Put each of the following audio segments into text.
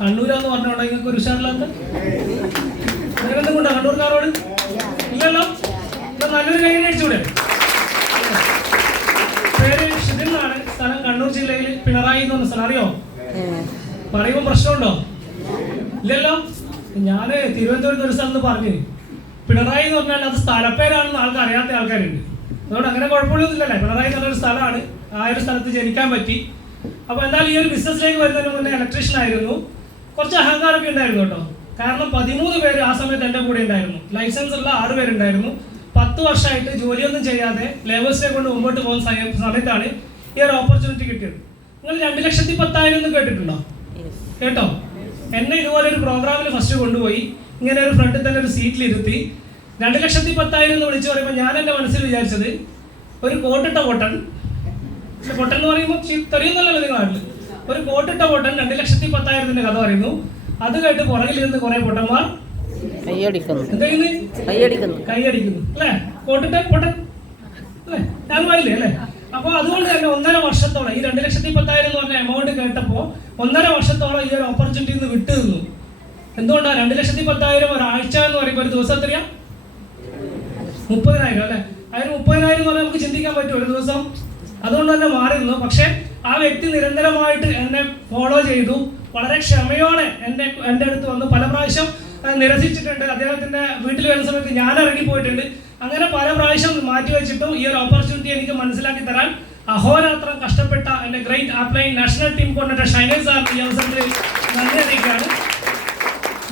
കണ്ണൂരാന്ന് പറഞ്ഞോണ്ടോ നിങ്ങൾക്ക് ഒരു ഉഷാറില്ലാത്ത നിങ്ങളെന്തും കൊണ്ടോ കണ്ണൂർക്കാരോട് ഇല്ലല്ലോ? നല്ലൊരു കൈ അടിച്ചൂടെ? പേര് ഷിബിൻ എന്നാണ്, സ്ഥലം കണ്ണൂർ ജില്ലയിൽ പിണറായി എന്ന് പറഞ്ഞ സ്ഥലം. അറിയോ? പറയുമ്പോൾ പ്രശ്നമുണ്ടോ? ഇല്ലല്ലോ. ഞാന് തിരുവനന്തപുരത്ത് ഒരു സ്ഥലത്ത് പറഞ്ഞു പിണറായി എന്ന് പറഞ്ഞാൽ അത് സ്ഥലപ്പേരാണെന്ന് ആൾക്ക് അറിയാത്ത ആൾക്കാരുണ്ട്. അതുകൊണ്ട് അങ്ങനെ കുഴപ്പമൊന്നുമില്ലല്ലേ. പിണറായി എന്ന് പറഞ്ഞൊരു സ്ഥലമാണ്, ആ ഒരു സ്ഥലത്ത് ജനിക്കാൻ പറ്റി. അപ്പോൾ എന്തായാലും ഈ ഒരു ബിസിനസ്സിലേക്ക് വരുന്നതിന് മുന്നേ ഇലക്ട്രീഷ്യൻ ആയിരുന്നു. കുറച്ച് അഹങ്കാരമൊക്കെ ഉണ്ടായിരുന്നു കേട്ടോ. കാരണം 13 പേര് ആ സമയത്ത് എൻ്റെ കൂടെ ഉണ്ടായിരുന്നു. ലൈസൻസ് ഉള്ള 6 പേരുണ്ടായിരുന്നു. 10 വർഷമായിട്ട് ജോലിയൊന്നും ചെയ്യാതെ ലേബേഴ്സിനെ കൊണ്ട് മുമ്പോട്ട് പോകുന്ന സമയത്താണ് ഈ ഒരു ഓപ്പർച്യൂണിറ്റി കിട്ടിയത്. നിങ്ങൾ 2,10,000 എന്ന് കേട്ടിട്ടുണ്ടോ? കേട്ടോ? എന്നെ ഇതുപോലെ ഒരു പ്രോഗ്രാമിൽ ഫസ്റ്റ് കൊണ്ടുപോയി ഇങ്ങനെ ഒരു ഫ്രണ്ടിൽ തന്നെ ഒരു സീറ്റിലിരുത്തി 2,10,000 എന്ന് വിളിച്ചു പറയുമ്പോൾ ഞാൻ എൻ്റെ മനസ്സിൽ വിചാരിച്ചത് ഒരു കോട്ടിട്ട പൊട്ടൻ എന്ന് പറയുമ്പോൾ തെറിയുന്നല്ലോ നിങ്ങളുടെ നാട്ടിൽ. ഒരു കോട്ടിട്ട പൊട്ടൻ 2,10,000 കഥ പറയുന്നു. അത് കേട്ട് പുറകിലിരുന്ന് കുറെ പൊട്ടന്മാർ കൈയടിക്കുന്നു അല്ലേ? കോട്ടിട്ട പൊട്ടൻ അല്ലേ? ഞാൻ വായില്ലേ അല്ലേ? അപ്പോൾ അതുകൊണ്ട് തന്നെ 1.5 വർഷത്തോളം ഈ 2,10,000 എന്ന് പറഞ്ഞ എമൗണ്ട് കേട്ടപ്പോൾ 1.5 വർഷത്തോളം ഈ ഒരു ഓപ്പർച്യൂണിറ്റി നിന്ന് വിട്ടു നിന്നു. എന്തുകൊണ്ടാണ്? 2,10,000 ഒരാഴ്ച എന്ന് പറയുമ്പോൾ ഒരു ദിവസം എത്രയാ? 30,000 അല്ലേ? അതിന് 30,000 എന്ന് പറഞ്ഞാൽ നമുക്ക് ചിന്തിക്കാൻ പറ്റും ഒരു ദിവസം. അതുകൊണ്ട് തന്നെ മാറിയിരുന്നു. പക്ഷെ ആ വ്യക്തി നിരന്തരമായിട്ട് എന്നെ ഫോളോ ചെയ്തു. വളരെ ക്ഷമയോടെ എൻ്റെ അടുത്ത് വന്ന് പല പ്രാവശ്യം നിരസിച്ചിട്ടുണ്ട്. അദ്ദേഹത്തിൻ്റെ വീട്ടിൽ വരുന്ന സമയത്ത് ഞാൻ ഇറങ്ങിപ്പോയിട്ടുണ്ട്. അങ്ങനെ പല പ്രാവശ്യം മാറ്റി വെച്ചിട്ടും ഈ ഒരു ഓപ്പർച്യൂണിറ്റി എനിക്ക് മനസ്സിലാക്കി തരാൻ അഹോരാത്രം കഷ്ടപ്പെട്ട എൻ്റെ ഗ്രേറ്റ് ആപ്ലൈൻ national team coordinator Shinej sir ഈ അവസരത്തിൽ നന്ദി അറിയിക്കുകയാണ്.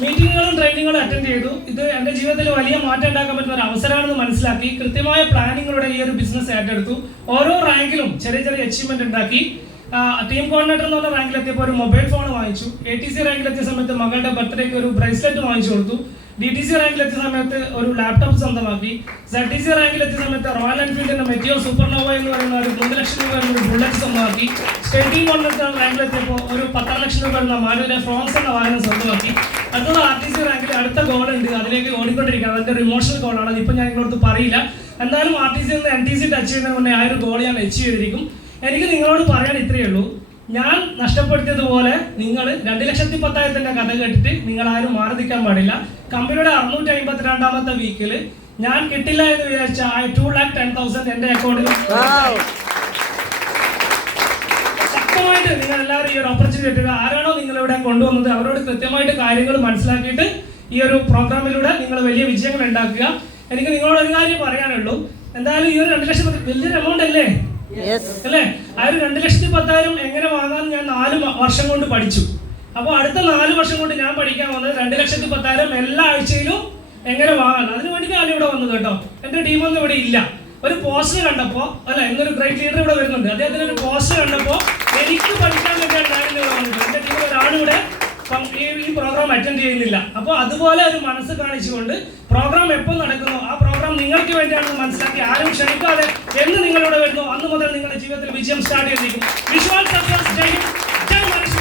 മീറ്റിങ്ങുകളും ട്രെയിനിങ്ങുകളും അറ്റൻഡ് ചെയ്തു. ഇത് എൻ്റെ ജീവിതത്തിൽ വലിയ മാറ്റം ഉണ്ടാക്കാൻ പറ്റുന്ന ഒരു അവസരമാണെന്ന് മനസ്സിലാക്കി കൃത്യമായ പ്ലാനിങ്ങിലൂടെ ഈ ഒരു ബിസിനസ് ഏറ്റെടുത്തു. ഓരോ റാങ്കിലും ചെറിയ ചെറിയ അച്ചീവ്മെന്റ് ഉണ്ടാക്കി. ടീം കോർഡിനേറ്റർ എന്ന് പറഞ്ഞ റാങ്കിലെത്തിയപ്പോൾ ഒരു മൊബൈൽ ഫോൺ വാങ്ങിച്ചു. ATC റാങ്കിലെത്തിയ സമയത്ത് മകളുടെ ബർത്ത്ഡേക്ക് ഒരു ബ്രേസ്ലെറ്റ് വാങ്ങിച്ചു കൊടുത്തു. DTC റാങ്കിലെത്തിയ സമയത്ത് ഒരു ലാപ്ടോപ്പ് സ്വന്തമാക്കി. ZTC റാങ്കിലെത്തിയ സമയത്ത് റോയൽ എൻഫീൽഡിന്റെ മെറ്റിയോ സൂപ്പർനോവ എന്ന് പറയുന്ന ഒരു 3 ലക്ഷം രൂപ ഒരു ബുള്ളറ്റ് സ്വന്തമാക്കി. സ്റ്റേറ്റ് ടീം കോർഡിനേറ്റർ റാങ്കിലെത്തിയപ്പോൾ ഒരു 10 ലക്ഷം രൂപ എന്ന മാരുതിയുടെ ഫ്രോൺസ് എന്ന വാഹനം സ്വന്തമാക്കി. അടുത്തത് RTC റാങ്കിൽ അടുത്ത ഗോൾ ഉണ്ട്, അതിലേക്ക് ഓടിക്കൊണ്ടിരിക്കുക. അതിന്റെ ഒരു ഇമോഷണൽ ഗോളാണ്. അതിപ്പോൾ ഞാൻ നിങ്ങളോട് പറയില്ല. എന്തായാലും RTC നിന്ന് NTC ടച്ച് ചെയ്യുന്നതിന് മുന്നേ ആ ഒരു ഗോൾ ഞാൻ അച്ചീവ് ചെയ്തിരിക്കും. എനിക്ക് നിങ്ങളോട് പറയാൻ ഇത്രയേ ഉള്ളൂ. ഞാൻ നഷ്ടപ്പെടുത്തിയതുപോലെ നിങ്ങൾ 2,10,000 കഥ കേട്ടിട്ട് നിങ്ങൾ ആരും മാറി നിൽക്കാൻ പാടില്ല. കമ്പനിയുടെ 652ാമത്തെ വീക്കിൽ ഞാൻ കിട്ടില്ല എന്ന് വിചാരിച്ച 2,10,000 എൻ്റെ അക്കൗണ്ടിൽ ശക്തമായിട്ട് നിങ്ങൾ എല്ലാവരും ഈ ഒരു ഓപ്പർച്യൂണിറ്റി എടുക്കുക. ആരാണോ നിങ്ങളിവിടെ കൊണ്ടുവന്നത് അവരോട് കൃത്യമായിട്ട് കാര്യങ്ങൾ മനസ്സിലാക്കിയിട്ട് ഈ ഒരു പ്രോഗ്രാമിലൂടെ നിങ്ങൾ വലിയ വിജയങ്ങൾ ഉണ്ടാക്കുക. എനിക്ക് നിങ്ങളോട് ഒരു കാര്യം പറയാനുള്ളൂ. എന്തായാലും ഈ ഒരു 2 ലക്ഷം വലിയൊരു എമൗണ്ട് അല്ലേ അല്ലേ? ആ ഒരു 2,10,000 എങ്ങനെ വാങ്ങാൻ ഞാൻ 4 വർഷം കൊണ്ട് പഠിച്ചു. അപ്പോൾ അടുത്ത 4 വർഷം കൊണ്ട് ഞാൻ പഠിക്കാൻ വന്നത് 2,10,000 എല്ലാ ആഴ്ചയിലും എങ്ങനെ വാങ്ങാൻ. അതിന് വേണ്ടിയിട്ടാണ് ഇവിടെ വന്നത് കേട്ടോ. എൻ്റെ ടീമൊന്നും ഇവിടെ ഇല്ല. ഒരു പോസ്റ്റർ കണ്ടപ്പോൾ അല്ല, ഇന്നൊരു ഗ്രേറ്റ് ലീഡർ ഇവിടെ വരുന്നുണ്ട്. അദ്ദേഹത്തിന് ഒരു പോസ്റ്റർ കണ്ടപ്പോൾ എനിക്ക് പഠിക്കാൻ വേണ്ടിയാണ് ഞാൻ ഇവിടെ വന്നത്. എൻ്റെ ടീമിൽ ഒരാളിവിടെ ഈ പ്രോഗ്രാം അറ്റൻഡ് ചെയ്യുന്നില്ല. അപ്പോൾ അതുപോലെ ഒരു മനസ്സ് കാണിച്ചുകൊണ്ട് പ്രോഗ്രാം എപ്പോൾ നടക്കുന്നു ആ പ്രോഗ്രാം നിങ്ങൾക്ക് വേണ്ടിയാണെന്ന് മനസ്സിലാക്കി ആരും ക്ഷണിക്കാതെ എന്ന് നിങ്ങളിവിടെ വരുന്നു അന്ന് മുതൽ നിങ്ങളുടെ ജീവിതത്തിൽ വിജയം സ്റ്റാർട്ട് ചെയ്തിരിക്കും. Visual success. ജയ് ഹിന്ദ്. ജയ് മഹാരാഷ്ട്ര.